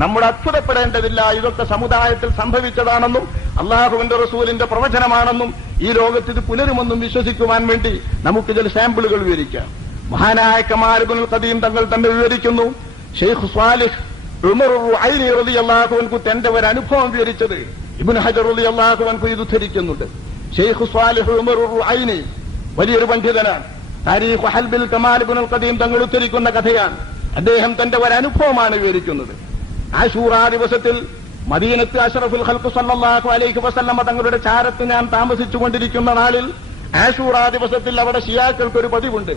നമ്മൾ അത്ഭുതപ്പെടേണ്ടതില്ല. ഇതൊക്കെ സമുദായത്തിൽ സംഭവിച്ചതാണെന്നും അള്ളാഹുവിന്റെ റസൂലിന്റെ പ്രവചനമാണെന്നും ഈ ലോകത്ത് ഇത് പുലരുമെന്നും വിശ്വസിക്കുവാൻ വേണ്ടി നമുക്ക് ചില സാമ്പിളുകൾ വിവരിക്കാം. മഹാനായ കമാലുബുൽ ഖദീം തങ്ങൾ തന്നെ വിവരിക്കുന്നു ഷെയ്ഖ് സ്വാലിഹ് അള്ളാഹുവൻകു തന്റെ ഒരു അനുഭവം വിവരിച്ചത്. ഇബുൻ ഹജർ അലി അള്ളാഹുവൻകു ഇത് ഉദ്ധരിക്കുന്നുണ്ട്. ഷെയ്ഖ് സ്വാലിഹ് ഉമർ ഐനി വലിയൊരു പണ്ഡിതനാണ്. താരീഖ് ഹൽബിൽ കമാലുബുൽ ഖദീം തങ്ങൾ ഉദ്ധരിക്കുന്ന കഥയാണ്. അദ്ദേഹം തന്റെ ഒരു അനുഭവമാണ് വിവരിക്കുന്നത്. ആശൂറാ ദിവസത്തിൽ മദീനത്ത് അഷറഫുൽ ഖൽഖു സല്ലാഹു അലൈഹി വസല്ലമ്മ തങ്ങളുടെ ചാരത്ത് ഞാൻ താമസിച്ചുകൊണ്ടിരിക്കുന്ന നാളിൽ ആശൂറാ ദിവസത്തിൽ അവിടെ ഷിയാക്കൾക്ക് ഒരു പതിവുണ്ട്.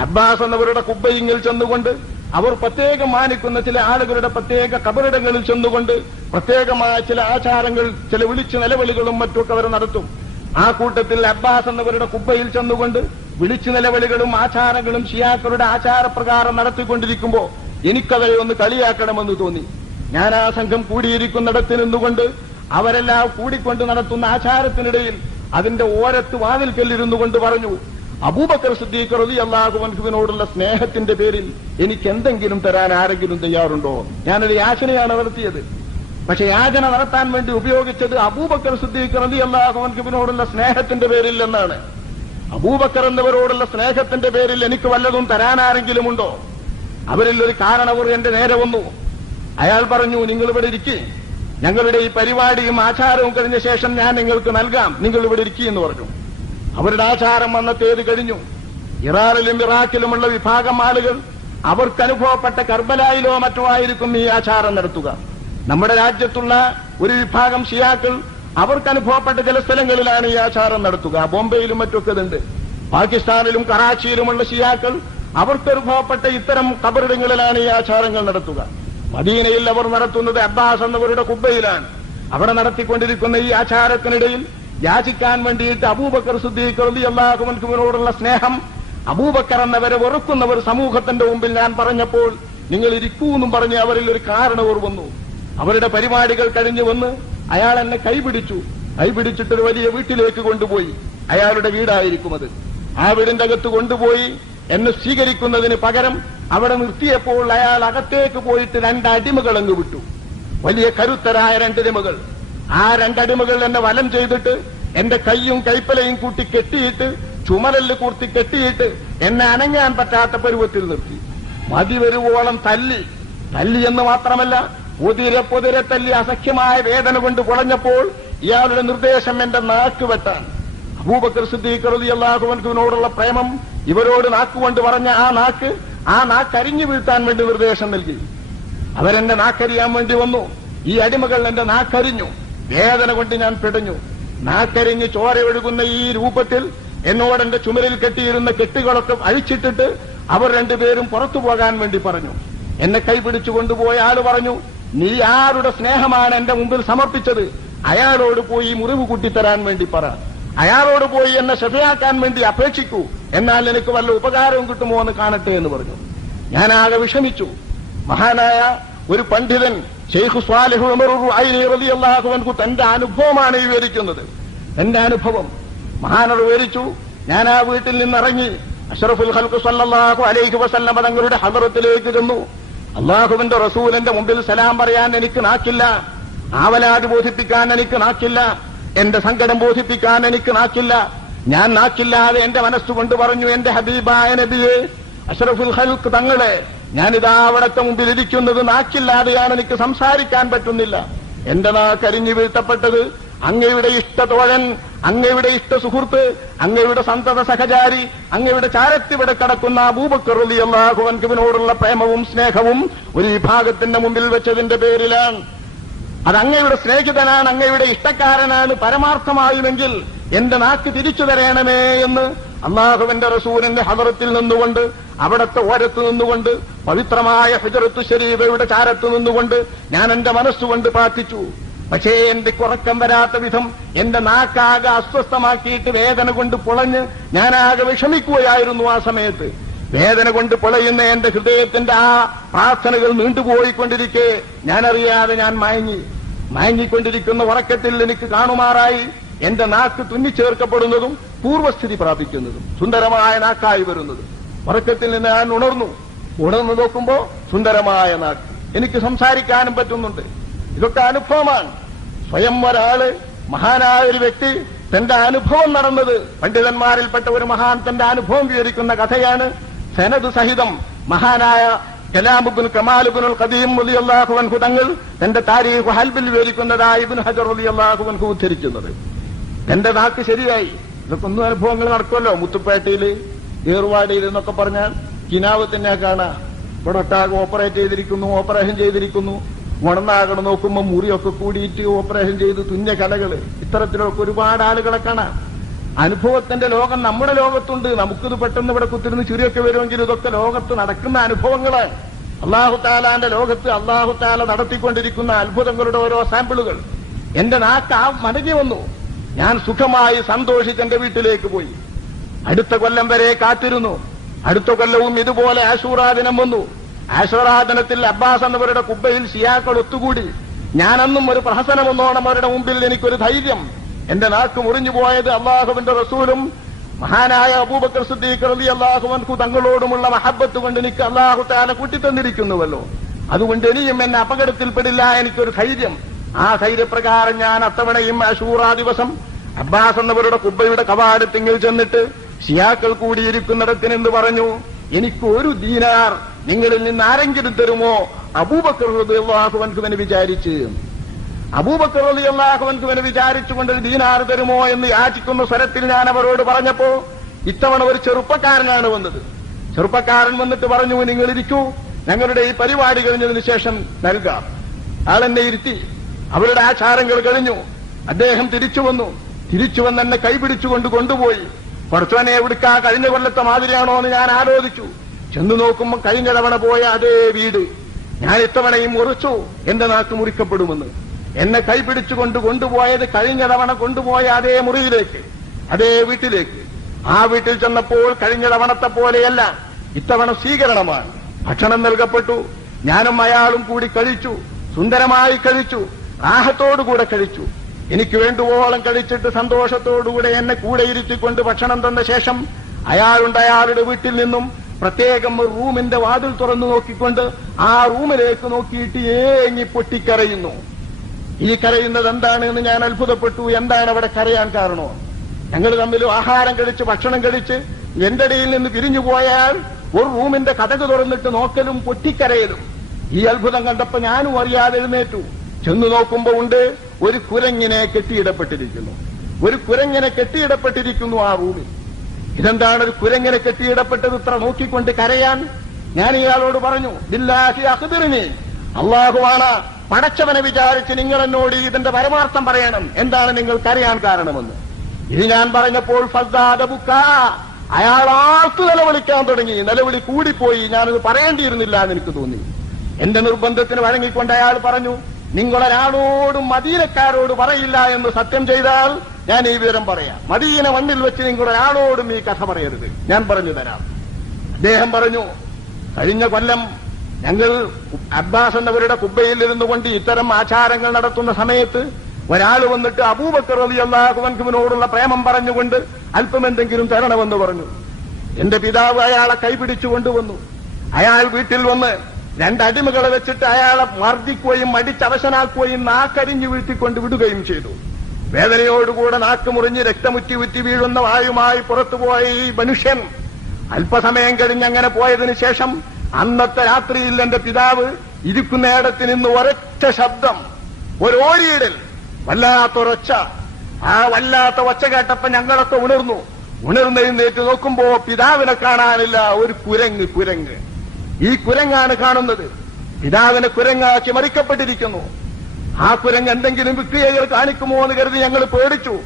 അബ്ബാസ് എന്നവരുടെ കുബ്ബയിങ്ങിൽ ചെന്നുകൊണ്ട് അവർ പ്രത്യേകം മാനിക്കുന്ന ചില ആളുകളുടെ പ്രത്യേക കബറിടങ്ങളിൽ ചെന്നുകൊണ്ട് പ്രത്യേകമായ ചില ആചാരങ്ങൾ ചില വിളിച്ചു നിലവിളികളും മറ്റുമൊക്കെ അവർ നടത്തും. ആ കൂട്ടത്തിൽ അബ്ബാസ് എന്നവരുടെ കുബ്ബയിൽ ചെന്നുകൊണ്ട് വിളിച്ചു നിലവിളികളും ആചാരങ്ങളും ഷിയാക്കളുടെ ആചാരപ്രകാരം നടത്തിക്കൊണ്ടിരിക്കുമ്പോൾ എനിക്കതെ ഒന്ന് കളിയാക്കണമെന്ന് തോന്നി. ഞാൻ ആ സംഘം കൂടിയിരിക്കുന്നിടത്ത് നിന്നുകൊണ്ട് അവരെല്ലാം കൂടിക്കൊണ്ട് നടത്തുന്ന ആചാരത്തിനിടയിൽ അതിന്റെ ഓരത്ത് വാതിൽക്കല്ലിരുന്നു കൊണ്ട് പറഞ്ഞു അബൂബക്കർ സിദ്ദീഖ് റലി അള്ളാഹുബൻഹുവിനോടുള്ള സ്നേഹത്തിന്റെ പേരിൽ എനിക്ക് എന്തെങ്കിലും തരാൻ ആരെങ്കിലും തയ്യാറുണ്ടോ? ഞാനൊരു യാചനയാണ് നടത്തിയത്. പക്ഷെ യാചന നടത്താൻ വേണ്ടി ഉപയോഗിച്ചത് അബൂബക്കർ സിദ്ദീഖ് റലി അള്ളാഹുബൻഹുവിനോടുള്ള സ്നേഹത്തിന്റെ പേരിൽ എന്നാണ്. അബൂബക്കർ എന്നിവരോടുള്ള സ്നേഹത്തിന്റെ പേരിൽ എനിക്ക് വല്ലതും തരാൻ ആരെങ്കിലും ഉണ്ടോ? അവരിൽ ഒരു കാരണവർ എന്റെ നേരെ വന്നു. അയാൾ പറഞ്ഞു നിങ്ങൾ ഇവിടെ ഇരിക്കേ. ഞങ്ങളുടെ ഈ പരിപാടിയും ആചാരവും കഴിഞ്ഞ ശേഷം ഞാൻ നിങ്ങൾക്ക് നൽകാം. നിങ്ങൾ ഇവിടെ ഇരിക്കൂ എന്ന് പറഞ്ഞു. അവരുടെ ആചാരം വന്നത്തേത് കഴിഞ്ഞു. ഇറാറിലും ഇറാഖിലുമുള്ള വിഭാഗം ആളുകൾ അവർക്ക് അനുഭവപ്പെട്ട കർബലായിലോ മറ്റോ ആയിരിക്കും ഈ ആചാരം നടത്തുക. നമ്മുടെ രാജ്യത്തുള്ള ഒരു വിഭാഗം ഷിയാക്കൾ അവർക്ക് അനുഭവപ്പെട്ട ചില സ്ഥലങ്ങളിലാണ് ഈ ആചാരം നടത്തുക. ബോംബെയിലും മറ്റൊക്കെ ഇതുണ്ട്. പാകിസ്ഥാനിലും കറാച്ചിയിലുമുള്ള ഷിയാക്കൾ അവർക്ക് അനുഭവപ്പെട്ട ഇത്തരം കബറിടങ്ങളിലാണ് ഈ ആചാരങ്ങൾ നടത്തുക. മദീനയിൽ അവർ നടത്തുന്നത് അബ്ബാസ് എന്നവരുടെ കുബ്ബയിലാണ്. അവിടെ നടത്തിക്കൊണ്ടിരിക്കുന്ന ഈ ആചാരത്തിനിടയിൽ യാചിക്കാൻ വേണ്ടിയിട്ട് അബൂബക്കർ സുദ്ദീഖ് റബി അള്ളാഹുമൻകുവിനോടുള്ള സ്നേഹം അബൂബക്കർ എന്നവരെ വെറുക്കുന്നവർ സമൂഹത്തിന്റെ മുമ്പിൽ ഞാൻ പറഞ്ഞപ്പോൾ നിങ്ങൾ ഇരിക്കൂ എന്നും പറഞ്ഞ് അവരിൽ ഒരു കാരണവർ വന്നു അവരുടെ പരിപാടികൾ കഴിഞ്ഞു വന്ന് അയാൾ എന്നെ കൈപിടിച്ചു. കൈപിടിച്ചിട്ട് ഒരു വലിയ വീട്ടിലേക്ക് കൊണ്ടുപോയി. അയാളുടെ വീടായിരിക്കും അത്. ആ വീടിന്റെ അകത്ത് കൊണ്ടുപോയി എന്നെ സ്വീകരിക്കുന്നതിന് പകരം അവിടെ നിർത്തിയപ്പോൾ അയാൾ അകത്തേക്ക് പോയിട്ട് രണ്ട് അടിമകൾ അങ്ങ് വിട്ടു. വലിയ കരുത്തരായ രണ്ടടിമകൾ. ആ രണ്ടടിമകൾ എന്നെ വലം ചെയ്തിട്ട് എന്റെ കൈയും കൈപ്പലയും കൂട്ടി കെട്ടിയിട്ട് ചുമലല് കൂർത്തി കെട്ടിയിട്ട് എന്നെ അനങ്ങാൻ പറ്റാത്ത പരുവത്തിൽ നിർത്തി. മതി വരുവോളം തല്ലി. തല്ലി എന്ന് മാത്രമല്ല പൊതിരെ പൊതിരെ തല്ലി അസഖ്യമായ വേദന കൊണ്ട് കുളഞ്ഞപ്പോൾ ഇയാളുടെ നിർദ്ദേശം എന്റെ നാക്ക് വെട്ടാൻ. അബൂബക്കർ സിദ്ദീഖ് അള്ളാഹുവിനോടുള്ള പ്രേമം ഇവരോട് നാക്കുകൊണ്ട് പറഞ്ഞ ആ നാക്ക് ആ നാക്ക് അരിഞ്ഞു വീഴ്ത്താൻ വേണ്ടി നിർദ്ദേശം നൽകി. അവരെന്റെ നാക്കരിയാൻ വേണ്ടി വന്നു. ഈ അടിമകൾ എന്റെ നാക്കരിഞ്ഞു. വേദന കൊണ്ട് ഞാൻ പിടഞ്ഞു നാക്കരിഞ്ഞ് ചോര ഒഴുകുന്ന ഈ രൂപത്തിൽ എന്നോട് എന്റെ ചുമരിൽ കെട്ടിയിരുന്ന കെട്ടുകളൊക്കെ അഴിച്ചിട്ടിട്ട് അവർ രണ്ടുപേരും പുറത്തു പോകാൻ വേണ്ടി പറഞ്ഞു. എന്നെ കൈപിടിച്ചു കൊണ്ടുപോയ ആൾ പറഞ്ഞു നീ ആരുടെ സ്നേഹമാണ് എന്റെ മുമ്പിൽ സമർപ്പിച്ചത്? അയാളോട് പോയി മുറിവ് കൂട്ടിത്തരാൻ വേണ്ടി പറ. അയാളോട് പോയി എന്നെ ശതയാക്കാൻ വേണ്ടി അപേക്ഷിക്കൂ. എന്നാൽ എനിക്ക് വല്ല ഉപകാരവും കിട്ടുമോ എന്ന് കാണട്ടെ എന്ന് പറഞ്ഞു. ഞാൻ ആകെ വിഷമിച്ചു. മഹാനായ ഒരു പണ്ഡിതൻ ഷെയ്ഖ് സ്വാലിഹു തന്റെ അനുഭവമാണ് വിവരിക്കുന്നത്. എന്റെ അനുഭവം. മഹാനോട് വിവരിച്ചു ഞാൻ ആ വീട്ടിൽ നിന്നിറങ്ങി അഷറഫുൽ ഖൽഖു സല്ലാഹു അലൈഹി വസല്ലം തങ്ങളുടെ ഹദറത്തിലേക്ക് ചെന്നു. അള്ളാഹുവിന്റെ റസൂലിന്റെ മുമ്പിൽ സലാം പറയാൻ എനിക്ക് നാക്കില്ല. ആവലാതി ബോധിപ്പിക്കാൻ എനിക്ക് നാക്കില്ല. എന്റെ സങ്കടം ബോധിപ്പിക്കാൻ എനിക്ക് നാക്കില്ല. ഞാൻ നാക്കില്ലാതെ എന്റെ മനസ്സുകൊണ്ട് പറഞ്ഞു എന്റെ ഹബീബായ നബിയെ അഷറഫുൽ ഹൽക്ക് തങ്ങളെ ഞാനിതാ അവിടത്തെ മുമ്പിൽ ഇരിക്കുന്നത് നാക്കില്ലാതെയാണ് എനിക്ക് സംസാരിക്കാൻ പറ്റുന്നില്ല. എന്റെ കരിഞ്ഞു വീഴ്ത്തപ്പെട്ടത് അങ്ങയുടെ ഇഷ്ടതോഴൻ അങ്ങയുടെ ഇഷ്ട സുഹൃത്ത് അങ്ങയുടെ സന്തത സഹചാരി അങ്ങയുടെ ചാരത്തിവിടെ കടക്കുന്ന അബൂബക്കർ അള്ളാഹുവൻകുവിനോടുള്ള പ്രേമവും സ്നേഹവും ഒരു വിഭാഗത്തിന്റെ മുമ്പിൽ വെച്ചതിന്റെ പേരിലാണ് അത് അങ്ങയുടെ സ്നേഹിതനാണ് അങ്ങയുടെ ഇഷ്ടക്കാരനാണ് പരമാർത്ഥമായുമെങ്കിൽ എന്റെ നാക്ക് തിരിച്ചു തരയണമേ എന്ന് അള്ളാഹുവിന്റെ റസൂലിന്റെ ഹദറത്തിൽ നിന്നുകൊണ്ട് അവിടത്തെ ഓരത്ത് നിന്നുകൊണ്ട് പവിത്രമായ ഹുജറത്തു ശരീരയുടെ ചാരത്ത് നിന്നുകൊണ്ട് ഞാൻ എന്റെ മനസ്സുകൊണ്ട് പ്രാർത്ഥിച്ചു. പക്ഷേ എന്റെ കുറക്കം വരാത്ത വിധം എന്റെ നാക്കാകെ അസ്വസ്ഥമാക്കിയിട്ട് വേദന കൊണ്ട് പുളഞ്ഞ് ഞാനാകെ വിഷമിക്കുകയായിരുന്നു ആ സമയത്ത്. വേദന കൊണ്ട് പുളയുന്ന എന്റെ ഹൃദയത്തിന്റെ ആ പ്രാർത്ഥനകൾ നീണ്ടുപോയിക്കൊണ്ടിരിക്കെ ഞാനറിയാതെ ഞാൻ മയങ്ങി. മയങ്ങിക്കൊണ്ടിരിക്കുന്ന ഉറക്കത്തിൽ എനിക്ക് കാണുമാറായി എന്റെ നാക്ക് തുന്നിച്ചേർക്കപ്പെടുന്നതും പൂർവസ്ഥിതി പ്രാപിക്കുന്നതും സുന്ദരമായ നാക്കായി വരുന്നത്. ഉറക്കത്തിൽ നിന്ന് ഞാൻ ഉണർന്നു. ഉണർന്നു നോക്കുമ്പോ സുന്ദരമായ നാക്ക്. എനിക്ക് സംസാരിക്കാനും പറ്റുന്നുണ്ട്. ഇതൊക്കെ അനുഭവമാണ്. സ്വയം ഒരാൾ മഹാനായ ഒരു വ്യക്തി തന്റെ അനുഭവം നടന്നത് പണ്ഡിതന്മാരിൽപ്പെട്ട ഒരു മഹാൻ തന്റെ അനുഭവം വിവരിക്കുന്ന കഥയാണ് സനത് സഹിതം മഹാനായ കലാമുബിൻ കമാലുബിനുൽ ഖദീം അലി അള്ളാഹുവൻഹു തങ്ങൾ തന്റെ താരീഖ് ഹൽബിൽ വിവരിക്കുന്നതായി ഇബിൻ ഹജർ അലി അള്ളാഹുവൻഹു ഉദ്ധരിക്കുന്നത്. എന്റെ നാക്ക് ശരിയായി. ഇതൊക്കെ ഒന്നും അനുഭവങ്ങൾ നടക്കുമല്ലോ. മുത്തുപ്പേട്ടയിൽ ഏറുവാടിയിൽ എന്നൊക്കെ പറഞ്ഞാൽ കിനാവ് തന്നെ കാണാം. ഇവിടെ ഒട്ടാകെ ഓപ്പറേറ്റ് ചെയ്തിരിക്കുന്നു ഓപ്പറേഷൻ ചെയ്തിരിക്കുന്നു. ഉണർന്നാകണം നോക്കുമ്പോൾ മുറിയൊക്കെ കൂടിയിട്ട് ഓപ്പറേഷൻ ചെയ്ത്. തുന്നിയ കലകൾ. ഇത്തരത്തിലൊക്കെ ഒരുപാട് ആളുകളെ കാണാം. അനുഭവത്തിന്റെ ലോകം നമ്മുടെ ലോകത്തുണ്ട്. നമുക്കിത് പെട്ടെന്ന് ഇവിടെ കുത്തിരുന്ന് ചുരിയൊക്കെ വരുമെങ്കിൽ ഇതൊക്കെ ലോകത്ത് നടക്കുന്ന അനുഭവങ്ങളാണ് അള്ളാഹു താലാന്റെ ലോകത്ത് അള്ളാഹു താല നടത്തിക്കൊണ്ടിരിക്കുന്ന അത്ഭുതങ്ങളുടെ ഓരോ സാമ്പിളുകൾ. എന്റെ നാക്ക് ആ മടങ്ങി വന്നു. ഞാൻ സുഖമായി സന്തോഷിച്ച് എന്റെ വീട്ടിലേക്ക് പോയി. അടുത്ത കൊല്ലം വരെ കാത്തിരുന്നു. അടുത്ത കൊല്ലവും ഇതുപോലെ ആശൂറാദിനം വന്നു. ആശൂറാ ദിനത്തിൽ അബ്ബാസ് എന്നവരുടെ കുബ്ബയിൽ ഷിയാക്കൾ ഒത്തുകൂടി. ഞാനെന്നും ഒരു പ്രഹസനമെന്നോണം അവരുടെ മുമ്പിൽ എനിക്കൊരു ധൈര്യം. എന്റെ നാക്ക് മുറിഞ്ഞു പോയത് അള്ളാഹുവിന്റെ റസൂലും മഹാനായ അബൂബക്കർ സിദ്ദീഖ് അലി അള്ളാഹുവൻകു തങ്ങളോടുമുള്ള മഹബത്ത് കൊണ്ട് എനിക്ക് അള്ളാഹു താല കൂട്ടിത്തന്നിരിക്കുന്നുവല്ലോ. അതുകൊണ്ട് ഇനിയും എന്നെ അപകടത്തിൽപ്പെടില്ല എനിക്കൊരു ധൈര്യം. ആ ധൈര്യപ്രകാരം ഞാൻ അത്തവണയും അശൂറാ ദിവസം അബ്ബാസ് എന്നവരുടെ കുബ്ബയുടെ കവാടത്തിങ്ങിൽ ചെന്നിട്ട് ഷിയാക്കൾ കൂടിയിരിക്കുന്നിടത്തിന് എന്ന് പറഞ്ഞു? എനിക്ക് ഒരു ദീനാർ നിങ്ങളിൽ നിന്ന് ആരെങ്കിലും തരുമോ? അബൂബക്കർ അള്ളാഹുവൻകുവന് വിചാരിച്ച്. അബൂബക്കർ അലി അള്ളാഹുവൻകുവന് വിചാരിച്ചുകൊണ്ട് ഒരു ദീനാർ തരുമോ എന്ന് യാചിക്കുന്ന സ്വരത്തിൽ ഞാൻ അവരോട് പറഞ്ഞപ്പോ ഇത്തവണ ഒരു ചെറുപ്പക്കാരനാണ് വന്നത്. ചെറുപ്പക്കാരൻ വന്നിട്ട് പറഞ്ഞു നിങ്ങൾ ഇരിക്കൂ ഞങ്ങളുടെ ഈ പരിപാടി കഴിഞ്ഞതിന് ശേഷം നൽകാം. ആളെന്നെ ഇരുത്തി. അവരുടെ ആചാരങ്ങൾ കഴിഞ്ഞു. അദ്ദേഹം തിരിച്ചു വന്നു. തിരിച്ചു വന്ന് എന്നെ കൈപിടിച്ചുകൊണ്ട് കൊണ്ടുപോയി. കുറച്ചവനെ എവിടുക്കാ കഴിഞ്ഞ കൊല്ലത്തെ മാതിരിയാണോ എന്ന് ഞാൻ ആലോചിച്ചു. ചെന്നു നോക്കുമ്പോൾ കഴിഞ്ഞ തവണ പോയ അതേ വീട്. ഞാൻ ഇത്തവണയും മുറിച്ചു. എന്റെ നാക്ക് മുറിക്കപ്പെടുമെന്ന്. എന്നെ കൈപിടിച്ചുകൊണ്ട് കൊണ്ടുപോയത് കഴിഞ്ഞ തവണ കൊണ്ടുപോയ അതേ മുറിയിലേക്ക് അതേ വീട്ടിലേക്ക്. ആ വീട്ടിൽ ചെന്നപ്പോൾ കഴിഞ്ഞ തവണത്തെ പോലെയല്ല ഇത്തവണ സ്വീകരണമാണ്. ഭക്ഷണം നൽകപ്പെട്ടു ഞാനും അയാളും കൂടി കഴിച്ചു സുന്ദരമായി കഴിച്ചു ആഹത്തോടുകൂടെ കഴിച്ചു. എനിക്ക് വേണ്ടുവോളം കഴിച്ചിട്ട് സന്തോഷത്തോടുകൂടെ എന്നെ കൂടെ ഇരുത്തിക്കൊണ്ട് ഭക്ഷണം തന്ന ശേഷം അയാളുണ്ട് അയാളുടെ വീട്ടിൽ നിന്നും പ്രത്യേകം റൂമിന്റെ വാതിൽ തുറന്നു നോക്കിക്കൊണ്ട് ആ റൂമിലേക്ക് നോക്കിയിട്ട് ഏങ്ങി പൊട്ടിക്കരയുന്നു. ഈ കരയുന്നത് എന്താണ് എന്ന് ഞാൻ അത്ഭുതപ്പെട്ടു. എന്താണ് അവിടെ കരയാൻ കാരണോ ഞങ്ങൾ തമ്മിൽ ആഹാരം കഴിച്ച് ഭക്ഷണം കഴിച്ച് എന്റെ ഇടയിൽ നിന്ന് പിരിഞ്ഞു പോയാൽ ഒരു റൂമിന്റെ കഥക് തുറന്നിട്ട് നോക്കലും പൊട്ടിക്കരയലും. ഈ അത്ഭുതം കണ്ടപ്പോ ഞാനും അറിയാതെ എഴുന്നേറ്റു. ചെന്ന് നോക്കുമ്പോ ഉണ്ട് ഒരു കുരങ്ങിനെ കെട്ടിയിടപ്പെട്ടിരിക്കുന്നു. ഒരു കുരങ്ങിനെ കെട്ടിയിടപ്പെട്ടിരിക്കുന്നു ആ റൂമിൽ. ഇതെന്താണ് ഒരു കുരങ്ങിനെ കെട്ടിയിടപ്പെട്ടത്? ഇത്ര നോക്കിക്കൊണ്ട് കരയാൻ ഞാൻ ഇയാളോട് പറഞ്ഞു ബില്ലാഹി അഹ്ദിറിനി അള്ളാഹുവാണ് പടച്ചവനെ വിചാരിച്ച് നിങ്ങൾ എന്നോട് ഇതിന്റെ പരമാർത്ഥം പറയണം. എന്താണ് നിങ്ങൾക്കറിയാൻ കാരണമെന്ന്? ഇത് ഞാൻ പറഞ്ഞപ്പോൾ ഫസ്ദാദ ബുക്ക അയാൾ ആർക്ക് നിലവിളിക്കാൻ തുടങ്ങി. നിലവിളി കൂടിപ്പോയി. ഞാനത് പറയേണ്ടിയിരുന്നില്ല എന്ന് എനിക്ക് തോന്നി. എന്റെ നിർബന്ധത്തിന് വഴങ്ങിക്കൊണ്ട് അയാൾ പറഞ്ഞു നിങ്ങളൊരാളോടും മദീനക്കാരോട് പറയില്ല എന്ന് സത്യം ചെയ്താൽ ഞാൻ ഈ വിവരം പറയാം. മദീന മണ്ണിൽ വെച്ച് നിങ്ങളൊരാളോടും ഈ കഥ പറയരുത്. ഞാൻ പറഞ്ഞു തരാം. അദ്ദേഹം പറഞ്ഞു കഴിഞ്ഞ കൊല്ലം ഞങ്ങൾ അബ്ബാസ് എന്നവരുടെ കുബ്ബയിൽ ഇരുന്നുകൊണ്ട് ഇത്തരം ആചാരങ്ങൾ നടത്തുന്ന സമയത്ത് ഒരാൾ വന്നിട്ട് അബൂബക്കർ അലി അള്ളാഹുവൻകുവിനോടുള്ള പ്രേമം പറഞ്ഞുകൊണ്ട് അല്പം എന്തെങ്കിലും തരണമെന്ന് പറഞ്ഞു. എന്റെ പിതാവ് അയാളെ കൈപിടിച്ചു കൊണ്ടുവന്നു അയാൾ വീട്ടിൽ വന്ന് രണ്ടടിമകളെ വെച്ചിട്ട് അയാളെ മർദ്ദിക്കുകയും മടിച്ചവശനാക്കുകയും നാക്കരിഞ്ഞു വീഴ്ത്തിക്കൊണ്ട് വിടുകയും ചെയ്തു. വേദനയോടുകൂടെ നാക്ക് മുറിഞ്ഞ് രക്തമുറ്റി ഉറ്റി വീഴുന്ന വായുമായി പുറത്തുപോയ ഈ മനുഷ്യൻ അല്പസമയം കഴിഞ്ഞ് അങ്ങനെ പോയതിനു ശേഷം അന്നത്തെ രാത്രിയിൽ എന്റെ പിതാവ് ഇരിക്കുന്നിടത്ത് നിന്ന് ഒരൊറ്റ ശബ്ദം ഒരു ഓരിയിടൽ വല്ലാത്തൊരൊച്ച. ആ വല്ലാത്ത ഒച്ച കേട്ടപ്പോ ഞങ്ങളൊക്കെ ഉണർന്നു. ഉണർന്നെഴുന്നേറ്റ് നോക്കുമ്പോ പിതാവിനെ കാണാനില്ല ഒരു കുരങ്ങ് കുരങ്ങ്. ഈ കുരങ്ങാണ് കാണുന്നത്. പിതാവിനെ കുരങ്ങാക്കി മറിക്കപ്പെട്ടിരിക്കുന്നു. ആ കുരങ്ങ് എന്തെങ്കിലും വിക്രിയകൾ കാണിക്കുമോ എന്ന് കരുതി ഞങ്ങൾ പേടിച്ചു.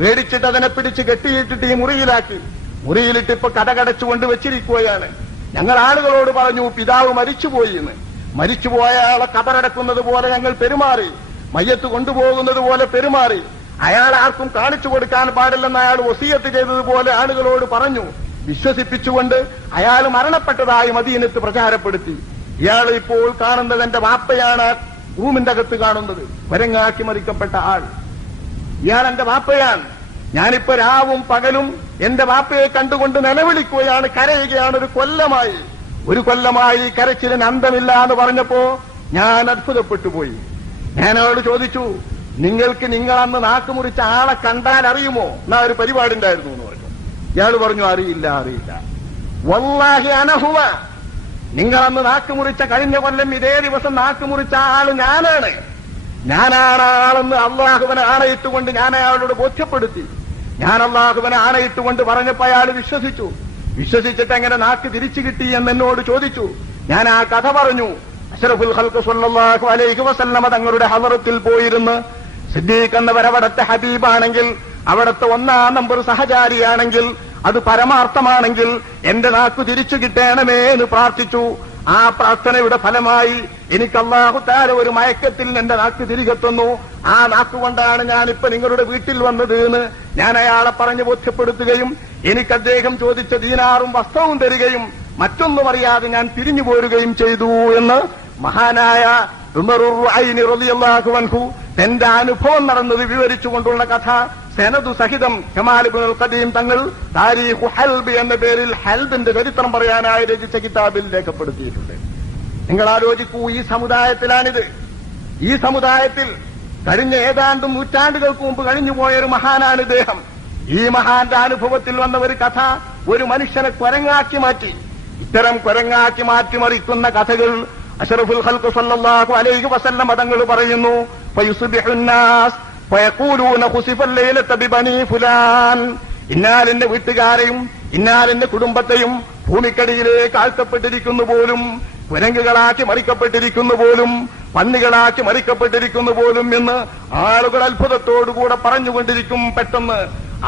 പേടിച്ചിട്ട് അതിനെ പിടിച്ച് കെട്ടിയിട്ടിട്ട് ഈ മുറിയിലാക്കി. മുറിയിലിട്ട് ഇപ്പൊ കടകടച്ചുകൊണ്ട് വെച്ചിരിക്കുകയാണ്. ഞങ്ങൾ ആളുകളോട് പറഞ്ഞു പിതാവ് മരിച്ചുപോയി എന്ന്. മരിച്ചുപോയ അയാളെ കബറടക്കുന്നത് പോലെ ഞങ്ങൾ പെരുമാറി. മയ്യത്ത് കൊണ്ടുപോകുന്നത് പോലെ പെരുമാറി. അയാൾ ആർക്കും കാണിച്ചു കൊടുക്കാൻ പാടില്ലെന്ന് അയാൾ ഒസിയത്ത് ചെയ്തതുപോലെ ആളുകളോട് പറഞ്ഞു. വിശ്വസിപ്പിച്ചുകൊണ്ട് അയാൾ മരണപ്പെട്ടതായി മദീനത്ത് പ്രചാരപ്പെടുത്തി. ഇയാൾ ഇപ്പോൾ കാണുന്നത് എന്റെ വാപ്പയാണ് ഭൂമിന്റെ അകത്ത് കാണുന്നത്. വരങ്ങാക്കി മറിക്കപ്പെട്ട ആൾ. ഇയാൾ എന്റെ വാപ്പയാണ്. ഞാനിപ്പോ രാവും പകലും എന്റെ വാപ്പയെ കണ്ടുകൊണ്ട് നിലവിളിക്കുകയാണ് കരയുകയാണ് ഒരു കൊല്ലമായി. ഒരു കൊല്ലമായി കരച്ചിലിന് അന്തമില്ല എന്ന് പറഞ്ഞപ്പോ ഞാൻ അത്ഭുതപ്പെട്ടു പോയി ഞാൻ അവരോട് ചോദിച്ചു നിങ്ങൾക്ക് നിങ്ങൾ അന്ന് നാക്ക് മുറിച്ച ആളെ കണ്ടാൽ അറിയുമോ? എന്നാ ഒരു പരിപാടി ഉണ്ടായിരുന്നു എന്ന് പറഞ്ഞു. ഇയാൾ പറഞ്ഞു അറിയില്ല അറിയില്ല. വല്ലാഹി അനഹുവ. നിങ്ങൾ അന്ന് നാക്ക് മുറിച്ച കഴിഞ്ഞ കൊല്ലം ഇതേ ദിവസം നാക്ക് മുറിച്ച ആൾ ഞാനാണ്. ഞാനാണ് ആളെന്ന് അള്ളാഹുവിനെ ആണയിട്ടുകൊണ്ട് ഞാൻ അയാളോട് ബോധ്യപ്പെടുത്തി. ഞാൻ അള്ളാഹുവിനെ ആണയിട്ടുകൊണ്ട് പറഞ്ഞപ്പോ അയാൾ വിശ്വസിച്ചു. വിശ്വസിച്ചിട്ട് എങ്ങനെ നാക്ക് തിരിച്ചു കിട്ടി എന്ന് എന്നോട് ചോദിച്ചു. ഞാൻ ആ കഥ പറഞ്ഞു. അഷറഫുൽ ഹൽക്ക് സ്വല്ലല്ലാഹു അലൈഹി വസല്ലമ തങ്ങളുടെ ഹവറത്തിൽ പോയിരുന്ന് സിദ്ദീഖ് എന്നവർ അവിടത്തെ ഹബീബാണെങ്കിൽ അവിടത്തെ ഒന്നാം നമ്പർ സഹചാരിയാണെങ്കിൽ അത് പരമാർത്ഥമാണെങ്കിൽ എന്റെ നാക്കു തിരിച്ചു കിട്ടണമേ എന്ന് പ്രാർത്ഥിച്ചു. ആ പ്രാർത്ഥനയുടെ ഫലമായി എനിക്ക് അള്ളാഹു താര ഒരു മയക്കത്തിൽ എന്റെ നാക്ക് തിരികെത്തുന്നു തന്നു. ആ ഞാൻ ഇപ്പൊ നിങ്ങളുടെ വീട്ടിൽ വന്നത് എന്ന് ഞാൻ അയാളെ പറഞ്ഞു ബോധ്യപ്പെടുത്തുകയും എനിക്ക് അദ്ദേഹം ചോദിച്ച ദീനാറും വസ്ത്രവും തരികയും മറ്റൊന്നും അറിയാതെ ഞാൻ തിരിഞ്ഞു പോരുകയും ചെയ്തു എന്ന് മഹാനായ അൻഹു തന്റെ അനുഭവം നടന്നത് വിവരിച്ചുകൊണ്ടുള്ള കഥ. സെനദു സഹിതം കമാലിബുൽ ഖദീം തങ്ങൾ താരീഖു ഹൽബ് എന്ന പേരിൽ ഹൽബിന്റെ ചരിത്രം പറയാനായി രചിച്ച കിതാബിൽ രേഖപ്പെടുത്തിയിട്ടുണ്ട്. നിങ്ങൾ ആലോചിക്കൂ ഈ സമുദായത്തിലാണിത്. ഈ സമുദായത്തിൽ കഴിഞ്ഞ ഏതാണ്ട് നൂറ്റാണ്ടുകൾക്ക് മുമ്പ് കഴിഞ്ഞുപോയ ഒരു മഹാനാണ് ഇദ്ദേഹം. ഈ മഹാന്റെ അനുഭവത്തിൽ വന്ന ഒരു കഥ ഒരു മനുഷ്യനെ കൊരങ്ങാക്കി മാറ്റി. ഇത്തരം കൊരങ്ങാക്കി മാറ്റി മറിക്കുന്ന കഥകൾ അഷറഫുൽ ഖൽഖ് സല്ലല്ലാഹു അലൈഹി വസല്ലം മതങ്ങൾ പറയുന്നു. ഇന്നാലിന്റെ വീട്ടുകാരെയും ഇന്നാലിന്റെ കുടുംബത്തെയും ഭൂമിക്കടിയിലേക്ക് ആഴ്ത്തപ്പെട്ടിരിക്കുന്നു പോലും കുരങ്ങുകളാക്കി മറിക്കപ്പെട്ടിരിക്കുന്നു പോലും പന്നികളാക്കി മറിക്കപ്പെട്ടിരിക്കുന്നു പോലും എന്ന് ആളുകൾ അത്ഭുതത്തോടുകൂടെ പറഞ്ഞുകൊണ്ടിരിക്കും പെട്ടെന്ന്.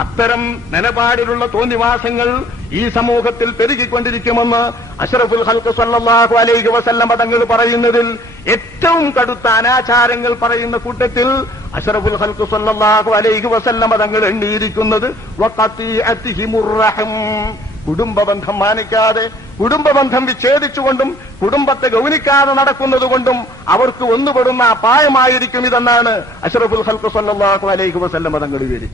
അത്തരം നിലപാടിലുള്ള തോന്നിവാസങ്ങൾ ഈ സമൂഹത്തിൽ പെരുകിക്കൊണ്ടിരിക്കുമെന്ന് അഷറഫുൽ ഹൽക്ക് സല്ലാഹു അലൈഹി വസല്ലം തങ്ങൾ പറയുന്നതിൽ ഏറ്റവും കടുത്ത അനാചാരങ്ങൾ പറയുന്ന കൂട്ടത്തിൽ അഷറഫുൽ ഹൽക്ക് സല്ലാഹു അലൈഹി വസല്ലം തങ്ങൾ എണ്ണിയിരിക്കുന്നത് കുടുംബബന്ധം മാനിക്കാതെ കുടുംബബന്ധം വിച്ഛേദിച്ചുകൊണ്ടും കുടുംബത്തെ ഗൗനിക്കാതെ നടക്കുന്നതുകൊണ്ടും അവർക്ക് ഒന്നുപെടുന്ന അപായമായിരിക്കും ഇതെന്നാണ് അഷറഫുൽ ഹൽക്കു സല്ലാഹു അലൈഹി വസല്ലം തങ്ങൾ വിവരിച്ചത്.